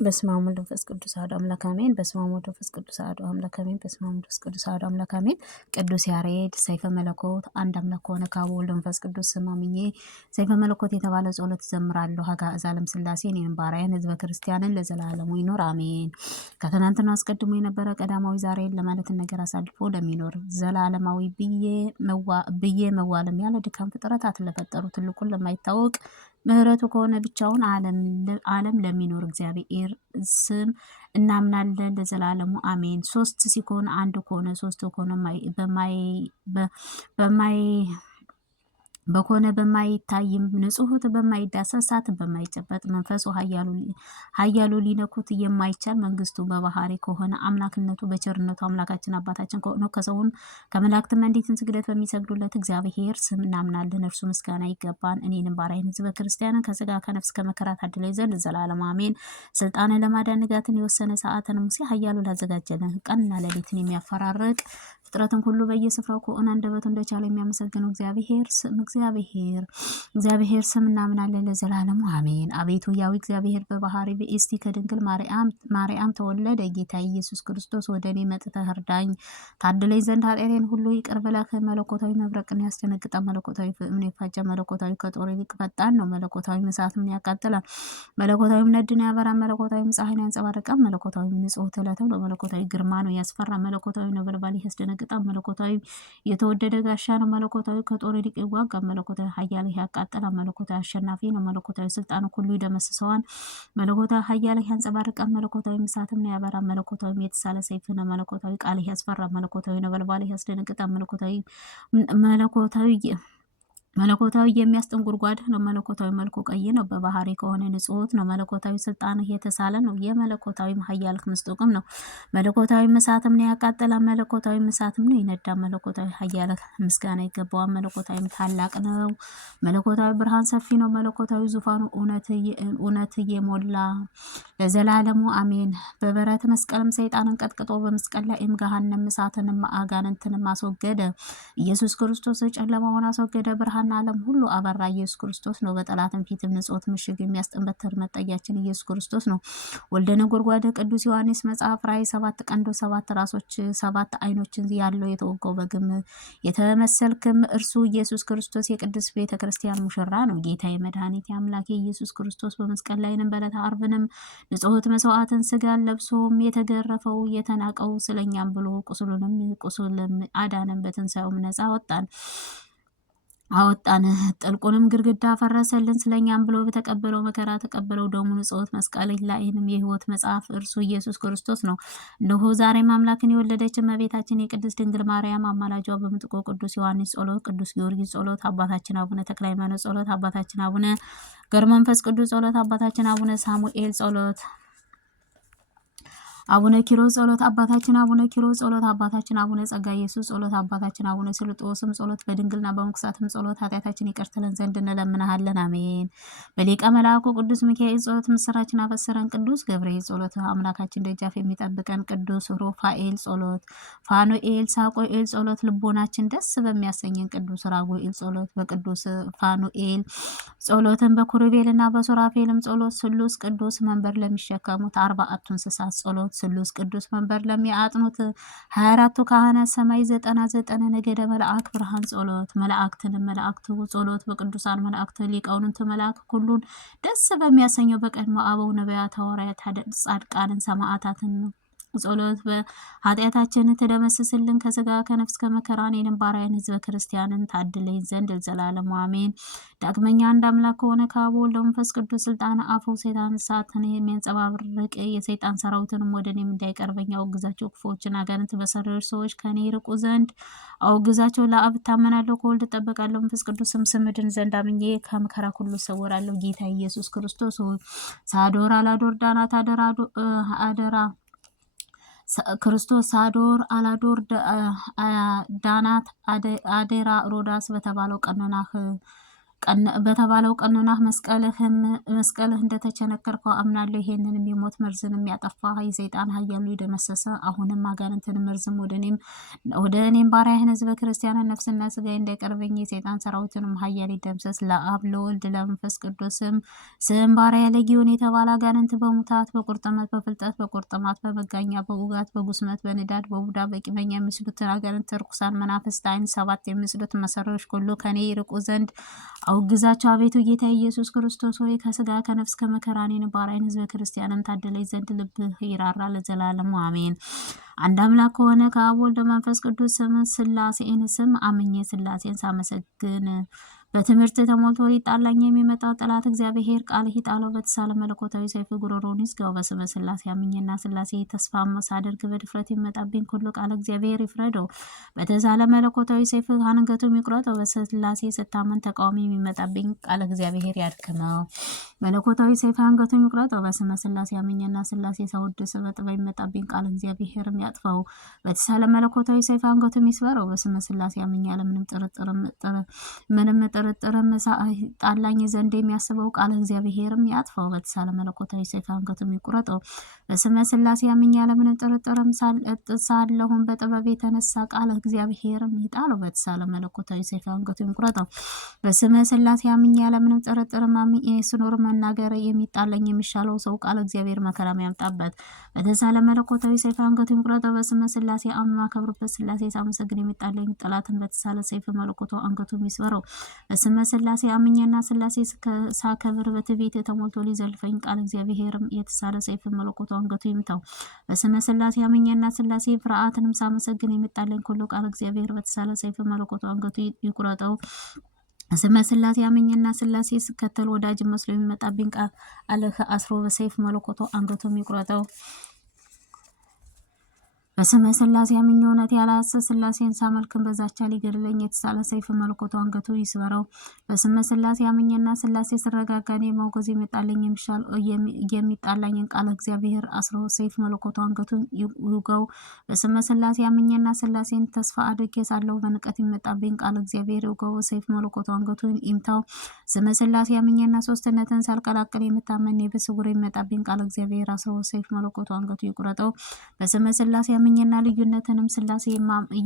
በስመ አብ ወወልድ ወመንፈስ ቅዱስ አሐዱ አምላክ አሜን። በስመ አብ ወወልድ ወመንፈስ ቅዱስ አሐዱ አምላክ አሜን። በስመ አብ ወወልድ ወመንፈስ ቅዱስ አሐዱ አምላክ አሜን። ቅዱስ ያሬድ ሰይፈ መለኮት አንድ አምላክ ከሆነ ከአብ ወወልድ ወመንፈስ ቅዱስ ስም አምኜ ሰይፈ መለኮት የተባለ ጸሎት እዘምራለሁ። አጋዕዝተ ዓለም ሥላሴ እኔንም ባሪያህን ሕዝበ ክርስቲያንን ለዘላለሙ ይኖር አሜን። ከትናንትናው አስቀድሞ የነበረ ቀዳማዊ ዛሬን ለማለትን ነገር አሳልፎ ለሚኖር ዘላለማዊ ብዬ መዋለም ያለ ድካም ፍጥረታትን ለፈጠሩ ትልቁን ለማይታወቅ ምሕረቱ ከሆነ ብቻውን ዓለም ለሚኖር እግዚአብሔር ስም እናምናለን ለዘላለሙ አሜን። ሶስት ሲሆን አንድ ከሆነ ሶስት ከሆነ በኮነ በማይታይም ንጹሕት በማይዳሰስ እሳትን በማይጨበጥ መንፈሱ ኃያሉ ሊነኩት የማይቻል መንግስቱ በባህሪ ከሆነ አምላክነቱ በቸርነቱ አምላካችን አባታችን ከሆነው ከሰውን ከመላእክት መንዲትን ስግደት በሚሰግዱለት እግዚአብሔር ስም እናምናለን። እርሱ ምስጋና ይገባን። እኔንም ባሪያህን ሕዝበ ክርስቲያንን ከስጋ ከነፍስ ከመከራ ታድለኝ ዘንድ ዘላለም አሜን። ስልጣንን ለማዳን ንጋትን የወሰነ ሰዓትን ሙሴ ኃያሉ ላዘጋጀልን ቀንና ሌሊትን የሚያፈራርቅ ፍጥረትን ሁሉ በየስፍራው ከሆነ አንደበቱ እንደቻለ የሚያመሰግነው እግዚአብሔር ስም እናምናለን ለዘላለሙ አሜን። አቤቱ ያው እግዚአብሔር በባህሪ ብእስቲ ከድንግል ማርያም ተወለደ። ጌታ ኢየሱስ ክርስቶስ ወደ እኔ መጥተህ እርዳኝ ታድለኝ ዘንድ ኃጢአቴን ሁሉ ይቅር ብለህ። መለኮታዊ መብረቅን ያስደነግጣል፣ መለኮታዊ ፍምን የፋጀ፣ መለኮታዊ ከጦር ይልቅ ፈጣን ነው፣ መለኮታዊ እሳትን ያቃጥላል፣ መለኮታዊ ነድን ያበራል፣ መለኮታዊ ፀሐይን ያንጸባርቃል፣ መለኮታዊ ንጹሕ ትእለትም ነው፣ መለኮታዊ ግርማ ነው ያስፈራል፣ መለኮታዊ ነበልባል ያስደነግጣል፣ መለኮታዊ የተወደደ ጋሻ ነው፣ መለኮታዊ ከጦር ይልቅ ይዋጋል፣ መለኮታዊ ኃያል ያቃጥላል፣ መለኮታዊ አሸናፊ ነው፣ መለኮታዊ ስልጣን ሁሉ ይደመስሰዋል፣ መለኮታዊ ኃያል ያንጸባርቃል፣ መለኮታዊ እሳትም ያበራል፣ መለኮታዊ የተሳለ ሰይፍ ነው፣ መለኮታዊ ቃል ያስፈራል፣ መለኮታዊ ነበልባል ያስደነግጣል፣ መለኮታዊ የሚያስጥን ጉድጓድ ነው፣ መለኮታዊ መልኩ ቀይ ነው፣ በባህሪ ከሆነ ንጹሕት ነው፣ መለኮታዊ ስልጣን የተሳለ ነው፣ የመለኮታዊ ኃያል ምስጡቅም ነው፣ መለኮታዊ እሳትም ነው ያቃጥላል፣ መለኮታዊ እሳትም ነው ይነዳል፣ መለኮታዊ ኃያል ምስጋና ይገባዋል፣ መለኮታዊ ታላቅ ነው፣ መለኮታዊ ብርሃን ሰፊ ነው፣ መለኮታዊ ዙፋኑ እውነት የሞላ ለዘላለሙ አሜን። በብረት መስቀልም ሰይጣንን ቀጥቅጦ በመስቀል ላይም ገሃነም እሳትንም አጋንንትንም አስወገደ። ኢየሱስ ክርስቶስ ጨለማውን አስወገደ፣ ብርሃን ዓለም ሁሉ አበራ። ኢየሱስ ክርስቶስ ነው። በጠላትም ፊትም ንጹሕት ምሽግ የሚያስጥን በትር መጠጊያችን ኢየሱስ ክርስቶስ ነው። ወልደ ነጎድጓድ ቅዱስ ዮሐንስ መጽሐፍ ራእይ 7 ቀንዶች 7 ራሶች 7 ዓይኖችን ያለው የተወጋው በግም የተመሰልክም እርሱ ኢየሱስ ክርስቶስ የቅድስት ቤተ ክርስቲያን ሙሽራ ነው። ጌታዬ መድኃኒቴ አምላኬ ኢየሱስ ክርስቶስ በመስቀል ላይንም በዕለተ ዓርብንም ንጹሕት መስዋዕትን ስጋን ለብሶም የተገረፈው የተናቀው ስለኛም ብሎ ቁስሉንም አዳነን፣ በትንሣኤውም ነፃ አወጣን፣ ጥልቁንም ግድግዳ ፈረሰልን። ስለኛም ብሎ በተቀበለው መከራ ተቀበለው ደሙ ንጹሕት መስቀል ላይንም የሕይወት መጽሐፍ እርሱ ኢየሱስ ክርስቶስ ነው። እነሆ ዛሬም አምላክን የወለደች እመቤታችን የቅድስት ድንግል ማርያም አማላጇ በምጥቆ ቅዱስ ዮሐንስ ጸሎት፣ ቅዱስ ጊዮርጊስ ጸሎት፣ አባታችን አቡነ ተክለ ሃይማኖት ጸሎት፣ አባታችን አቡነ ገብረ መንፈስ ቅዱስ ጸሎት፣ አባታችን አቡነ ሳሙኤል ጸሎት፣ አቡነ ኪሮስ ጸሎት፣ አባታችን አቡነ ኪሮስ ጸሎት፣ አባታችን አቡነ ጸጋ ኢየሱስ ጸሎት፣ አባታችን አቡነ ስልጦስም ጸሎት፣ በድንግልና በመንኩሳትም ጸሎት ኃጢአታችን ይቅር ትለን ዘንድ እንለምንሃለን አሜን። በሊቀ መልአኩ ቅዱስ ሚካኤል ጸሎት ምስራችን አበሰረን ቅዱስ ገብርኤል ጸሎት፣ አምላካችን ደጃፍ የሚጠብቀን ቅዱስ ሩፋኤል ጸሎት፣ ፋኑኤል ሳቆኤል ጸሎት፣ ልቦናችን ደስ በሚያሰኘን ቅዱስ ራጉኤል ጸሎት፣ በቅዱስ ፋኑኤል ጸሎትን በኩርቤልና በሱራፌልም ጸሎት፣ ስሉስ ቅዱስ መንበር ለሚሸከሙት 40ቱ እንስሳት ጸሎት፣ ስሉስ ቅዱስ መንበር ለሚያጥኑት 24ቱ ካህናት ሰማይ 99 ነገደ መልአክ ብርሃን ጸሎት፣ መላእክት ጸሎት፣ በቅዱሳን መላእክት ሊቃውንት መልአክ ሁሉን ደስ በሚያሰኘው በቀድሞ አበው ነቢያት ሐዋርያት ጻድቃንን ሰማዕታትን ጸሎት በኃጢአታችንን ትደመስስልን ከስጋ ከነፍስ ከመከራ እኔንም ባሪያህን ሕዝበ ክርስቲያንን ታድለኝ ዘንድ ዘላለሙ አሜን። ዳግመኛ አንድ አምላክ ከሆነ ከአብ ወልድ ወመንፈስ ቅዱስ ስልጣን አፈው ሰይጣን እሳትን የሚያንጸባርቅ የሰይጣን ሰራዊትንም ወደ እኔም እንዳይቀርበኝ አውግዛቸው። ክፉዎችን አጋንንት በሰረሩ ሰዎች ከእኔ ይርቁ ዘንድ አውግዛቸው። ለአብ እታመናለሁ፣ ከወልድ እጠበቃለሁ፣ መንፈስ ቅዱስም ስምድን ዘንድ አምኜ ከመከራ ሁሉ እሰወራለሁ። ጌታ ኢየሱስ ክርስቶስ ሳዶር አላዶር ዳናት አደራ ክርስቶስ ሳዶር አላዶር ዳናት አዴራ ሮዳስ በተባለው ቀኖናህ በተባለው ቀኖና መስቀልህ እንደተቸነከርከው አምናለሁ። ይሄንንም የሞት መርዝንም ያጠፋ የሰይጣን ኃያሉ የደመሰሰ አሁንም አጋንንትን መርዝም ወደ እኔም ባሪያህን ሕዝበ ክርስቲያንን ነፍስና ስጋ እንዳይቀርበኝ የሰይጣን ሰራዊትንም ኃያል ይደምሰስ። ለአብ ለወልድ ለመንፈስ ቅዱስም ስም ባሪያ ለጊዮን የተባለ አጋንንት በሙታት በቁርጥመት በፍልጠት በቁርጥማት በመጋኛ በውጋት በጉስመት በንዳድ በቡዳ በቂመኛ የሚስሉትን አጋንንት ርኩሳን መናፍስት አይን 7 የሚስሉት መሰሪያዎች ሁሉ ከኔ ይርቁ ዘንድ አውግዛቸው። አቤቱ ጌታ ኢየሱስ ክርስቶስ ሆይ ከስጋ ከነፍስ ከመከራ እኔን ባሪያህን ሕዝበ ክርስቲያንን ታደለኝ ዘንድ ልብህ ይራራ ለዘላለሙ አሜን። አንድ አምላክ ከሆነ ከአብ ወልድ መንፈስ ቅዱስ ስም ስላሴን ስም አምኜ ስላሴን ሳመሰግን በትምህርት ተሞልቶ ሊጣላኝ የሚመጣው ጠላት እግዚአብሔር ቃል ይጣለው። በተሳለ መለኮታዊ ሰይፍ ጉሮሮን ይዝጋው። በስመ ስላሴ አምኜና ስላሴ ተስፋ ሳደርግ በድፍረት ይመጣብኝ ሁሉ ቃል እግዚአብሔር ይፍረደው። በተሳለ መለኮታዊ ሰይፍ አንገቱን ይቁረጠው። በስላሴ ስታመን ተቃዋሚ የሚመጣብኝ ቃል እግዚአብሔር ያድክመው። መለኮታዊ ሰይፍ አንገቱን ይቁረጠው። በስመ ስላሴ አምኜና ስላሴ ሳወድስ በጥበብ ይመጣብኝ ቃል እግዚአብሔርም ያጥፈው። በተሳለ መለኮታዊ ሰይፍ አንገቱን ይስበረው። በስመ ስላሴ አምኜ ምንም ጥርጥርም ጣላኝ ዘንድ የሚያስበው ቃል እግዚአብሔርም ያጥፈው። በተሳለ መለኮታዊ ሰይፍ አንገቱም ይቁረጠው። በስመ ስላሴ አምኜ ያለምንም ጥርጥርም ሳለሁም በጥበብ የተነሳ ቃል እግዚአብሔርም ይጣለው። በተሳለ መለኮታዊ ሰይፍ አንገቱም ይቁረጠው። በስመ ስላሴ አምኜ ያለምንም ጥርጥርም ስኖር መናገር የሚጣለኝ የሚሻለው ሰው ቃል እግዚአብሔር መከራም ያምጣበት። በተሳለ መለኮታዊ ሰይፍ አንገቱም ይቁረጠው። በስመ ስላሴ አማከብርበት ስላሴ ሳመሰግን የሚጣለኝ ጠላትን በተሳለ ሰይፍ መለኮቱ አንገቱም ይስበረው። በስመ ስላሴ አምኜና ስላሴ ሳከብር በትዕቢት ተሞልቶ ሊዘልፈኝ ቃል እግዚአብሔርም የተሳለ ሰይፍ መለኮቱ አንገቱ ይምታው። በስመ ስላሴ አምኜና ስላሴ ፍርሃትንም ሳመሰግን የሚጣለኝ ሁሉ ቃል እግዚአብሔር በተሳለ ሰይፍ መለኮቱ አንገቱ ይቁረጠው። ስመ ስላሴ አምኜና ስላሴ ስከተል ወዳጅ መስሎ የሚመጣብኝ ቃል አስሮ በሰይፍ መለኮቱ አንገቱም ይቁረጠው። በስመ ስላሴ አምኜ እውነት ያላሰ ስላሴን ሳመልክን በዛቻ ሊገድለኝ የተሳለ ሰይፍ መለኮቱ አንገቱ ይስበረው። በስመ ስላሴ አምኜና ስላሴ ስረጋጋኔ መውገዝ የሚጣላኝን ቃል እግዚአብሔር አስሮ ሰይፍ መለኮቱ አንገቱን ይውጋው። በስመ ስላሴ አምኜና ስላሴን ተስፋ አድርጌ ሳለሁ በንቀት የሚመጣብኝ ቃል እግዚአብሔር ይውጋው። ሰይፍ መለኮቱ አንገቱን ይምታው። ስመ ስላሴ አምኜና ሶስትነትን ሳልቀላቅል የምታመን በስውር የሚመጣብኝ ቃል እግዚአብሔር አስሮ ሰይፍ መለኮቱ አንገቱ ይቁረጠው። በስመ ስላሴ አምኜና ልዩነትንም ስላሴ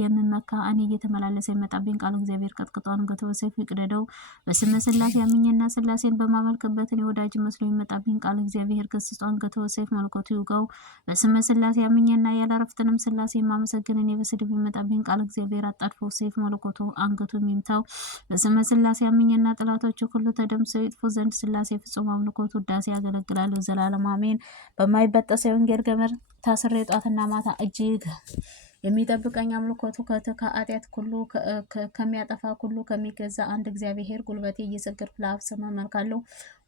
የምመካ እኔ እየተመላለሰ የመጣብኝ ቃል እግዚአብሔር ቀጥቅጦ አንገቱ በሰይፍ ይቅደደው። በስመ ስላሴ አምኜና ስላሴን በማመልክበት እኔ ወዳጅ መስሎ የመጣብኝ ቃል እግዚአብሔር ገስጾ አንገቱ በሰይፍ መለኮቱ ይውጋው። በስመ ስላሴ አምኜና ያለ ዕረፍትንም ስላሴ የማመሰግን እኔ በስድብ የመጣብኝ ቃል እግዚአብሔር አጣድፎ ሰይፍ መለኮቱ አንገቱ የሚምታው። በስመ ስላሴ አምኜና ጠላቶች ሁሉ ተደምስሰው ይጥፉ ዘንድ ስላሴ ፍጹም አምልኮት ውዳሴ ያገለግላለሁ ዘላለም አሜን። በማይበጠሰው የወንጌል ገመድ ታስሬ ጧትና ማታ እጅግ የሚጠብቀኝ አምልኮቱ ከኃጢአት ሁሉ ከሚያጠፋ ሁሉ ከሚገዛ አንድ እግዚአብሔር ጉልበቴ እየሰገድኩ ለአብ ስም አመልካለሁ።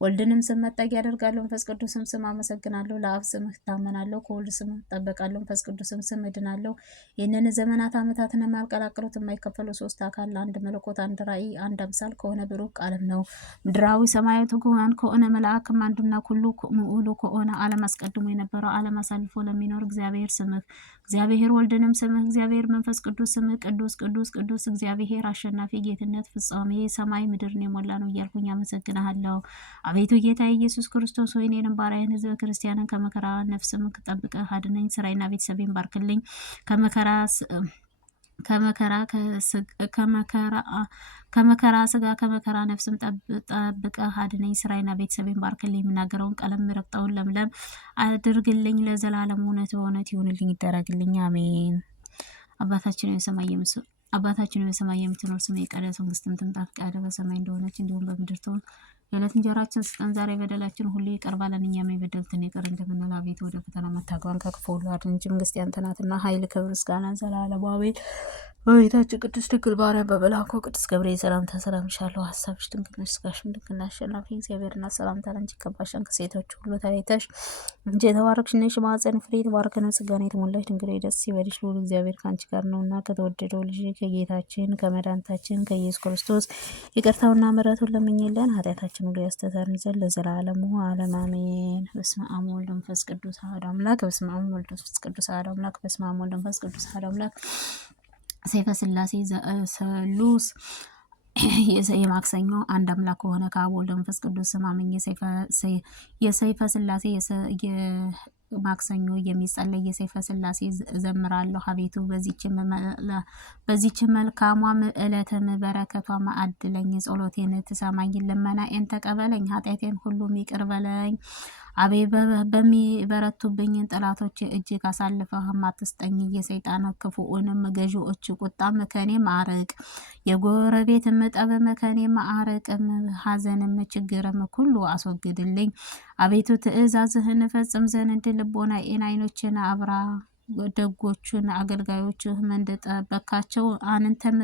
ወልድንም ስም መጠጊያ ያደርጋለሁ። መንፈስ ቅዱስም ስም አመሰግናለሁ። ለአብ ስም እታመናለሁ። ከወልድ ስም እጠበቃለሁ። መንፈስ ቅዱስም ስም እድናለሁ። ይህንን ዘመናት ዓመታትን የማልቀላቅሉት የማይከፈሉ 3 አካል አንድ መለኮት አንድ ራእይ አንድ አምሳል ከሆነ ብሩክ ቃልም ነው። ምድራዊ ሰማያዊ ትጉሃን ከሆነ መልአክም አንዱና ሁሉ ሙሉ ከሆነ ዓለም አስቀድሞ የነበረው ዓለም አሳልፎ ለሚኖር እግዚአብሔር ስምህ እግዚአብሔር ወልድንም ስምህ እግዚአብሔር መንፈስ ቅዱስ ስምህ ቅዱስ ቅዱስ ቅዱስ እግዚአብሔር አሸናፊ ጌትነት ፍጻሜ ሰማይ ምድርን የሞላ ነው እያልኩኝ አመሰግናለሁ። አቤቱ ጌታ ኢየሱስ ክርስቶስ ሆይ እኔንም ባሪያህን ሕዝበ ክርስቲያንን ከመከራ ነፍስም ጠብቀህ አድነኝ። ስራዬና ቤተሰቤን ባርክልኝ። ከመከራ ስጋ ከመከራ ነፍስም ጠብቀህ አድነኝ። ስራዬና ቤተሰቤን ባርክልኝ። የምናገረውን ቀለም ረግጠውን ለምለም አድርግልኝ። ለዘላለም እውነት በእውነት ይሁንልኝ ይደረግልኝ። አሜን። አባታችን በሰማይ የምትኖር ስምህ ይቀደስ፣ መንግስትህ ትምጣ፣ ፈቃድህ በሰማይ እንደሆነች እንዲሁም በምድር ትሁን። የዕለት እንጀራችንን ስጠን ዛሬ፣ በደላችን ሁሉ ይቅር በለን እኛም የበደሉንን ይቅር እንደምንል፣ አቤቱ ወደ ፈተና አታግባን ከክፉ ሁሉ አድነን እንጂ መንግስት ያንተ ናትና ኃይል፣ ክብር፣ ምስጋና ዘላለሙ አሜን። በቤታችን ቅዱስ ድንግል ማርያም በመልአኩ ቅዱስ ገብርኤል ሰላምታ ሰላም ይሻለሁ። ሀሳብሽ ድንግል ነሽ፣ ስጋሽም ድንግል ነሽ። አሸናፊ እግዚአብሔርና ሰላምታ ላንቺ ይገባሻል። ከሴቶች ሁሉ ተለይተሽ አንቺ የተባረክሽ ነሽ፣ የማኅፀንሽ ፍሬ የተባረከ ነው። ጸጋን የተሞላሽ ድንግል ደስ ይበልሽ፣ ልዑል እግዚአብሔር ከአንቺ ጋር ነውና ከተወደደው ልጅ ከጌታችን ከመድኃኒታችን ከኢየሱስ ክርስቶስ ይቅርታውና ምሕረቱን ለምኝልን ኃጢአታችን ሁሉ ያስተሰርይ ዘንድ ለዘላለሙ ዓለም አሜን። በስመ አብ ወወልድ ወመንፈስ ቅዱስ አሐዱ አምላክ። በስመ አብ ወወልድ ወመንፈስ ቅዱስ አሐዱ አምላክ። በስመ አብ ወወልድ ወመንፈስ ቅዱስ አሐዱ አምላክ። ሰይፈ ስላሴ ዘሰሉስ የማክሰኞ አንድ አምላክ ከሆነ ከአብ ወልድ መንፈስ ቅዱስ ስም አምኜ የሰይፈ ስላሴ ማክሰኞ የሚጸለይ የሰይፈ ስላሴ እዘምራለሁ። አቤቱ በዚች መልካሟም ዕለትም በረከቷም አድለኝ። ጸሎቴን ትሰማኝ፣ ልመናዬን ተቀበለኝ፣ ኃጢአቴን ሁሉም ይቅር በለኝ። አቤት በሚበረቱብኝ ጠላቶች እጅግ አሳልፈህም አትስጠኝ። የሰይጣን ክፉውንም ገዢዎች ቁጣም ከኔም አርቅ። የጎረቤትም ጠብም ከኔም አርቅም። ሐዘንም ችግርም ሁሉ አስወግድልኝ። አቤቱ ትእዛዝህን ፈጽም ዘንድ ልቦናዬን ዓይኖችን አብራ። ደጎቹን አገልጋዮችህም እንደጠበካቸው አንተም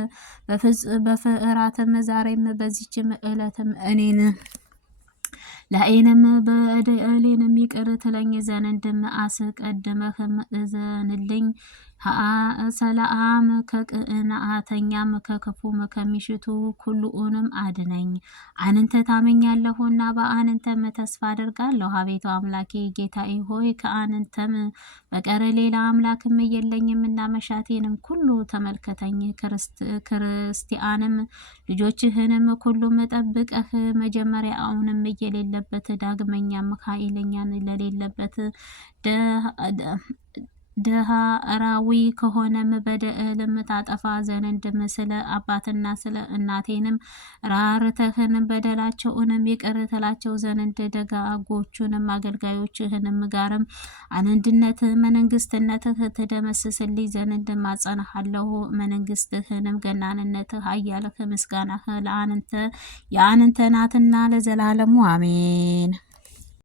በፍርሃትም ዛሬም በዚችም ዕለትም እኔን ለዓይንም በደሌንም ይቅር ትለኝ ዘንድም አስቀድመህም እዘንልኝ። ሰላም ከቅንዓተኛም ከክፉም ከሚሽቱ ሁሉንም አድነኝ። አንተ ታመኛለሁና በአንተም ተስፋ አደርጋለሁ። አቤቱ አምላኬ ጌታዬ ሆይ ከአንተም በቀር ሌላ አምላክም የለኝምና መሻቴንም ሁሉ ተመልከተኝ። ክርስቲያንም ልጆችህንም ሁሉም ጠብቀህ መጀመሪያውንም የሌለበት ዳግመኛም ኃይለኛን ለሌለበት ደሃራዊ ከሆነም በደልም ታጠፋ ዘንድም ስለ አባትና ስለ እናቴንም ራርተህንም በደላቸውንም ይቅር ትላቸው ዘንድ ደጋጎቹንም አገልጋዮችህንም ጋርም አንድነት መንግስትነትህ ትደመስስልኝ ዘንድ ማጸናሃለሁ። መንግስትህንም ገናንነትህ ኃያልህ ምስጋናህ የአንተ ናትና ለዘላለሙ አሜን።